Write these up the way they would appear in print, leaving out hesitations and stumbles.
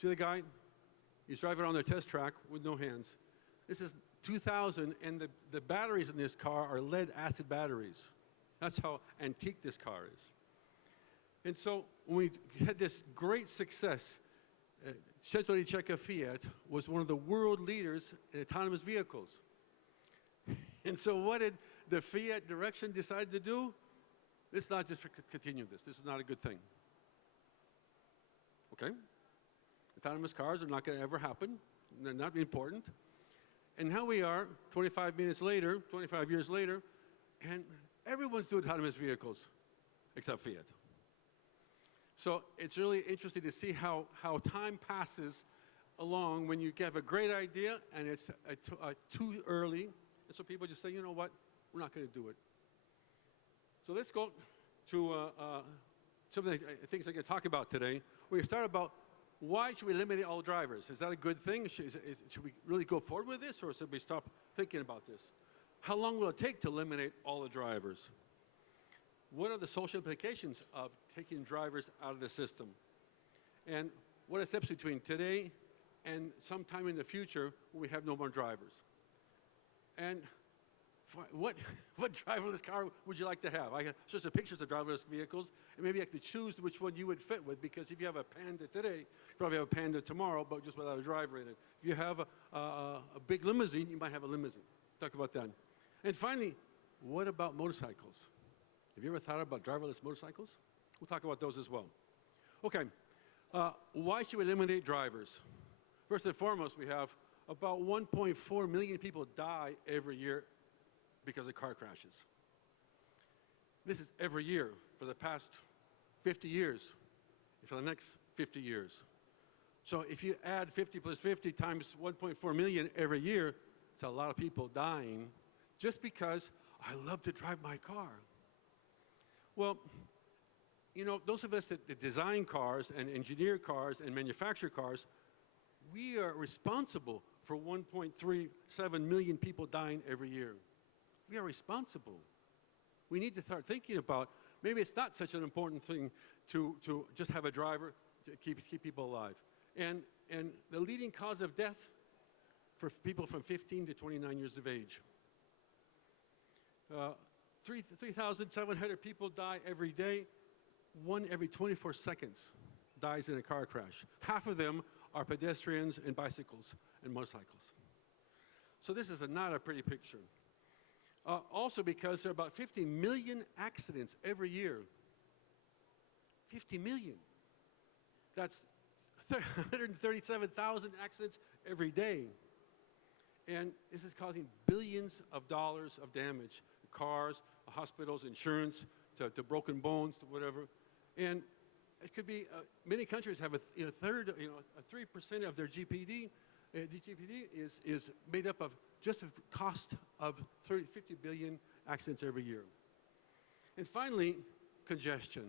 See the guy? He's driving on their test track with no hands. This is 2000, and the batteries in this car are lead acid batteries. That's how antique this car is. And so when we had this great success, Centro di Checa Fiat was one of the world leaders in autonomous vehicles. And so what did the Fiat direction decide to do? Let's not just continue this. This is not a good thing. Okay? Autonomous cars are not going to ever happen. They're not important. And now we are, 25 years later, and everyone's doing autonomous vehicles except Fiat. So it's really interesting to see how time passes along when you have a great idea and it's too early. And so people just say, you know what, we're not going to do it. So let's go to some of the things I'm going to talk about today. We're going to start about why should we eliminate all drivers? Is that a good thing? Should we really go forward with this, or should we stop thinking about this? How long will it take to eliminate all the drivers? What are the social implications of taking drivers out of the system? And what are the steps between today and sometime in the future when we have no more drivers? And what driverless car would you like to have? I got just some pictures of driverless vehicles, and maybe I could choose which one you would fit with, because if you have a Panda today, you probably have a Panda tomorrow, but just without a driver in it. If you have a big limousine, you might have a limousine. Talk about that. And finally, what about motorcycles? Have you ever thought about driverless motorcycles? We'll talk about those as well. Okay, why should we eliminate drivers? First and foremost, we have about 1.4 million people die every year because of car crashes. This is every year for the past 50 years, for the next 50 years. So if you add 50 plus 50 times 1.4 million every year, it's a lot of people dying just because I love to drive my car. Well, you know, those of us that design cars and engineer cars and manufacture cars, we are responsible for 1.37 million people dying every year. We are responsible. We need to start thinking about, maybe it's not such an important thing to just have a driver to keep people alive. And the leading cause of death for people from 15 to 29 years of age. 3,700 people die every day. One every 24 seconds dies in a car crash. Half of them are pedestrians and bicycles and motorcycles. So this is not a pretty picture. Also because there are about 50 million accidents every year. 50 million. That's 137,000 accidents every day. And this is causing billions of dollars of damage. Cars, hospitals, insurance, to broken bones, to whatever. And it could be, many countries have a third, 3% of their GPD. The GPD is made up of just the cost of 50 billion accidents every year. And finally, congestion.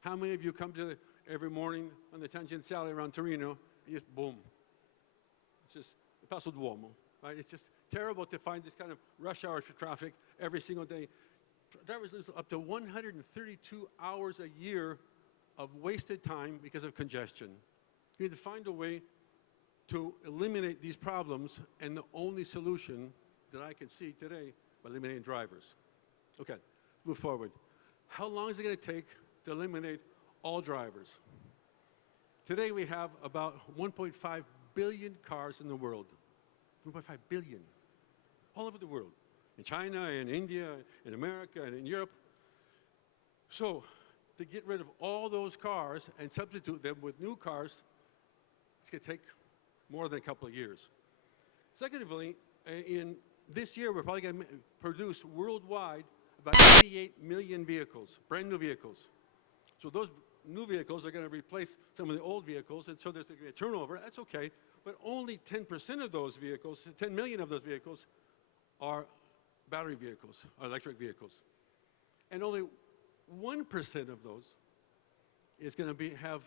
How many of you come to every morning on the Tangenziale around Torino, and just boom. It's just Passo Duomo, right? It's just terrible to find this kind of rush hour traffic every single day. Drivers lose up to 132 hours a year of wasted time because of congestion. You need to find a way to eliminate these problems, and the only solution that I can see today by eliminating drivers. Okay, move forward. How long is it going to take to eliminate all drivers? Today we have about 1.5 billion cars in the world. 1.5 billion, all over the world. In China, in India, in America, and in Europe. So, to get rid of all those cars and substitute them with new cars, it's going to take more than a couple of years. Secondly, in this year, we're probably going to produce worldwide about 88 million vehicles, brand new vehicles. So those new vehicles are going to replace some of the old vehicles, and so there's going to be a turnover. That's okay, but only 10% of those vehicles, 10 million of those vehicles, are battery vehicles, or electric vehicles. And only 1% of those is going to have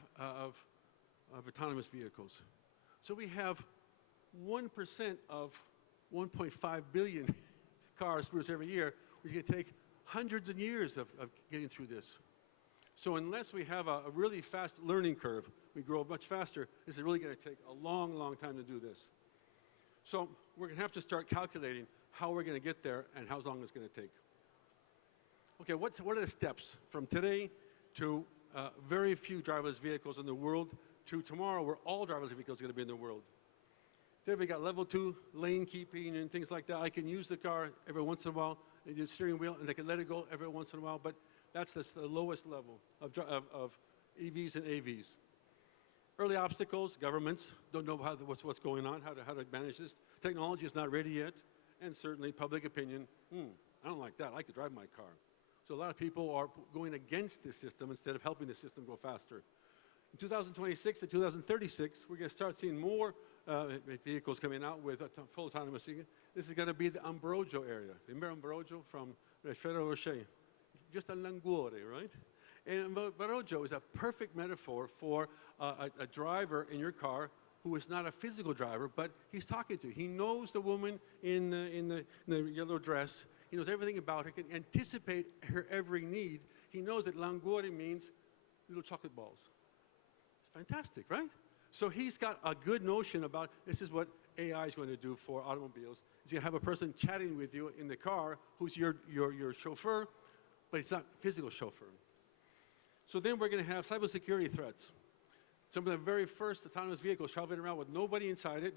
autonomous vehicles. So we have 1% of 1.5 billion cars produced every year. We can take hundreds of years of getting through this. So unless we have a really fast learning curve, we grow much faster. This is really going to take a long, long time to do this. So we're going to have to start calculating how we're going to get there and how long it's going to take. Okay, what are the steps from today to very few driverless vehicles in the world to tomorrow where all driverless vehicles are going to be in the world? Then we got level 2 lane keeping and things like that. I can use the car every once in a while, and the steering wheel, and I can let it go every once in a while, but that's the lowest level of EVs and AVs. Early obstacles, governments don't know what's going on, how to manage this. Technology is not ready yet, and certainly public opinion, I don't like that, I like to drive my car. So a lot of people are going against this system instead of helping the system go faster. In 2026 to 2036, we're going to start seeing more vehicles coming out with full autonomous. This is going to be the Ambrogio area. Remember Ambrogio from Ferrero Rocher? Just a languore, right? And Ambrogio is a perfect metaphor for a driver in your car who is not a physical driver, but he's talking to you. He knows the woman in the yellow dress. He knows everything about her, can anticipate her every need. He knows that languore means little chocolate balls. It's fantastic, right? So he's got a good notion about this is what AI is going to do for automobiles. He's going to have a person chatting with you in the car who's your chauffeur, but it's not physical chauffeur. So then we're going to have cybersecurity threats. Some of the very first autonomous vehicles traveling around with nobody inside it.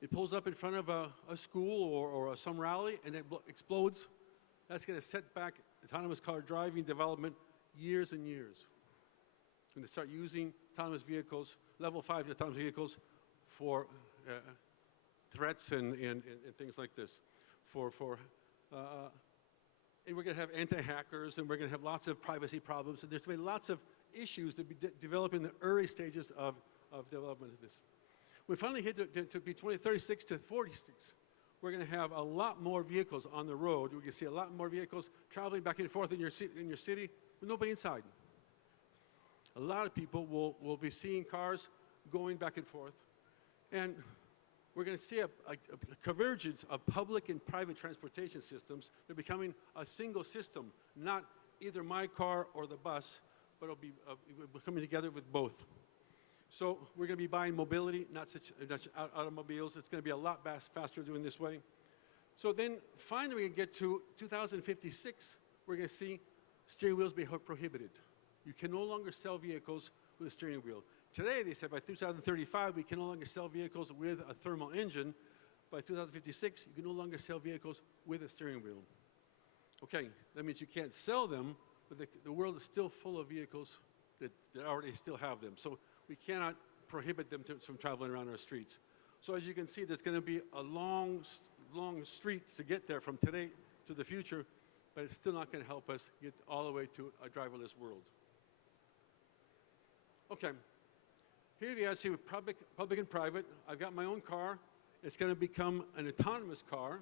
It pulls up in front of a school or some rally, and it explodes. That's going to set back autonomous car driving development years and years. We're going to start using autonomous vehicles, level 5 autonomous vehicles, for threats and things like this. And we're going to have anti-hackers, and we're going to have lots of privacy problems. And there's going to be lots of issues to be developed in the early stages of development of this. We finally hit to be 2036 to 46. We're going to have a lot more vehicles on the road. We're going to see a lot more vehicles traveling back and forth in your city with nobody inside. A lot of people will be seeing cars going back and forth. And we're going to see a convergence of public and private transportation systems. They're becoming a single system, not either my car or the bus, but it'll be coming together with both. So we're going to be buying mobility, not such automobiles. It's going to be a lot faster doing this way. So then finally we get to 2056, we're going to see steering wheels be prohibited. You can no longer sell vehicles with a steering wheel. Today, they said by 2035, we can no longer sell vehicles with a thermal engine. By 2056, you can no longer sell vehicles with a steering wheel. Okay, that means you can't sell them, but the world is still full of vehicles that already still have them. So we cannot prohibit them from traveling around our streets. So as you can see, there's going to be a long street to get there from today to the future, but it's still not going to help us get all the way to a driverless world. Okay, here you guys see public and private. I've got my own car. It's going to become an autonomous car.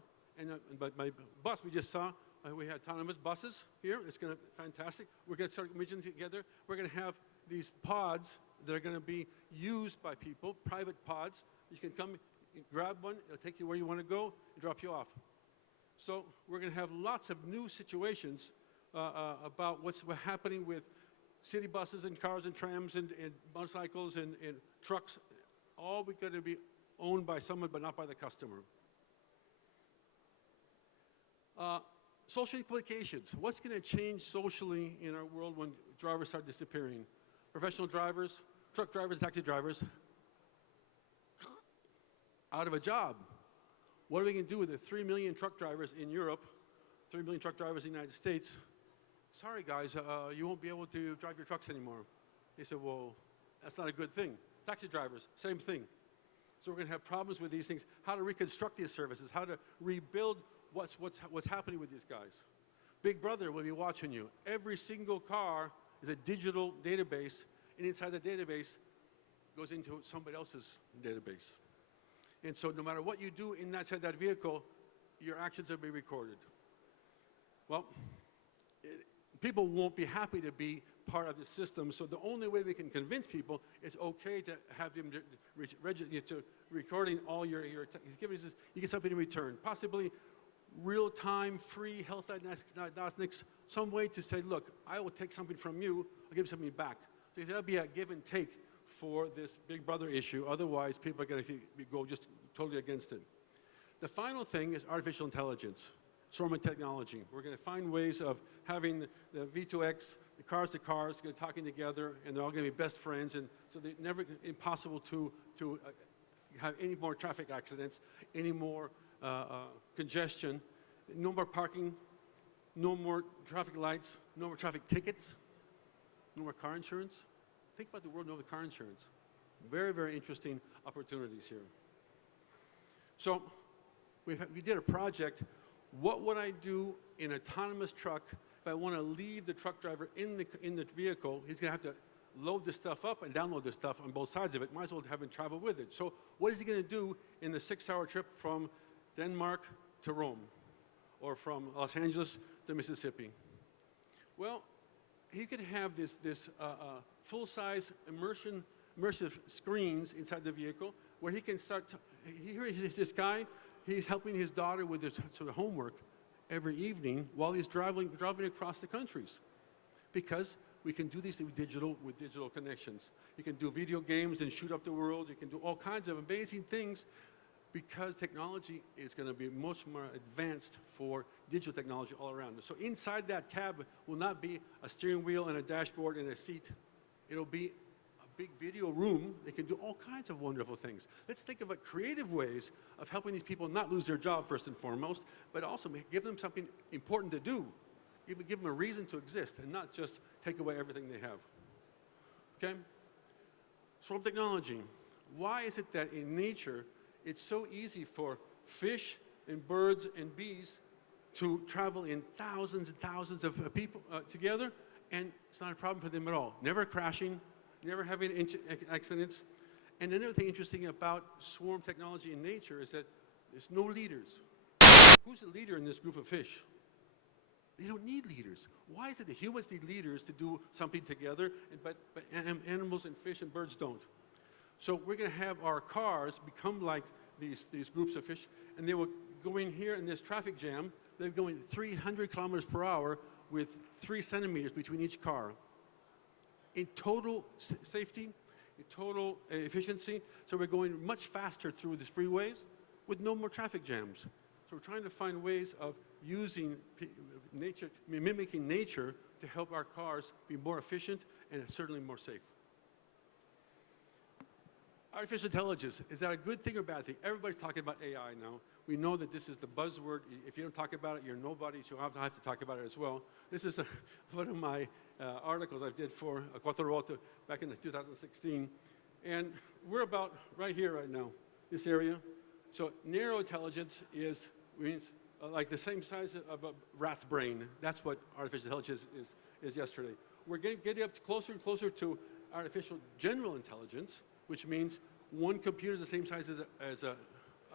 But my bus we just saw, we had autonomous buses here. It's going to be fantastic. We're going to start merging together. We're going to have these pods that are going to be used by people, private pods. You can come, grab one, it'll take you where you want to go, and drop you off. So we're going to have lots of new situations about what's happening with city buses and cars and trams and motorcycles and trucks. All going to be owned by someone, but not by the customer. Social implications. What's going to change socially in our world when drivers start disappearing? Professional drivers, truck drivers, taxi drivers, out of a job. What are we going to do with the 3 million truck drivers in Europe, 3 million truck drivers in the United States? Sorry, guys, you won't be able to drive your trucks anymore. They said, well, that's not a good thing. Taxi drivers, same thing. So we're going to have problems with these things, how to reconstruct these services, how to rebuild what's happening with these guys. Big Brother will be watching you. Every single car is a digital database, and inside the database goes into somebody else's database. And so no matter what you do inside that vehicle, your actions will be recorded. Well, people won't be happy to be part of the system, so the only way we can convince people is okay to have them recording all your you get something in return, possibly real-time free health diagnostics, some way to say, look, I will take something from you, I'll give you something back. So that'll be a give and take for this big brother issue. Otherwise, people are going to go just totally against it. The final thing is artificial intelligence, swarm technology. We're going to find ways of having the V2X, the cars talking together, and they're all going to be best friends, and so they're never impossible to have any more traffic accidents, any more congestion, no more parking, no more traffic lights, no more traffic tickets, no more car insurance. Think about the world, no more car insurance. Very, very interesting opportunities here. So we did a project. What would I do in an autonomous truck if I want to leave the truck driver in the vehicle? He's going to have to load this stuff up and download this stuff on both sides of it. Might as well have him travel with it. So what is he going to do in the 6-hour trip from Denmark to Rome, or from Los Angeles to Mississippi? Well, he could have this full-size immersive screens inside the vehicle where he can start. Here is this guy. He's helping his daughter with his sort of homework every evening while he's driving across the countries, because we can do these with digital connections. You can do video games and shoot up the world. You can do all kinds of amazing things, because technology is going to be much more advanced for digital technology all around. So inside that cab will not be a steering wheel and a dashboard and a seat. It'll be a big video room. They can do all kinds of wonderful things. Let's think about creative ways of helping these people not lose their job first and foremost, but also give them something important to do. Give them a reason to exist and not just take away everything they have. Okay? Swarm technology. Why is it that in nature it's so easy for fish and birds and bees to travel in thousands and thousands of people together, and it's not a problem for them at all? Never crashing, never having accidents. And another thing interesting about swarm technology in nature is that there's no leaders. Who's the leader in this group of fish? They don't need leaders. Why is it that humans need leaders to do something together, but animals and fish and birds don't? So we're going to have our cars become like these groups of fish, and they will go in here in this traffic jam. They're going 300 kilometers per hour with 3 centimeters between each car. In total safety, in total efficiency, so we're going much faster through these freeways with no more traffic jams. So we're trying to find ways of using nature, mimicking nature, to help our cars be more efficient and certainly more safe. Artificial intelligence, is that a good thing or bad thing? Everybody's talking about AI now. We know that this is the buzzword. If you don't talk about it, you're nobody, so I'll have to talk about it as well. This is one of my articles I did for Quattro Rotte back in 2016. And we're about right here right now, this area. So narrow intelligence means like the same size of a rat's brain. That's what artificial intelligence is yesterday. We're getting up closer and closer to artificial general intelligence, which means one computer is the same size as a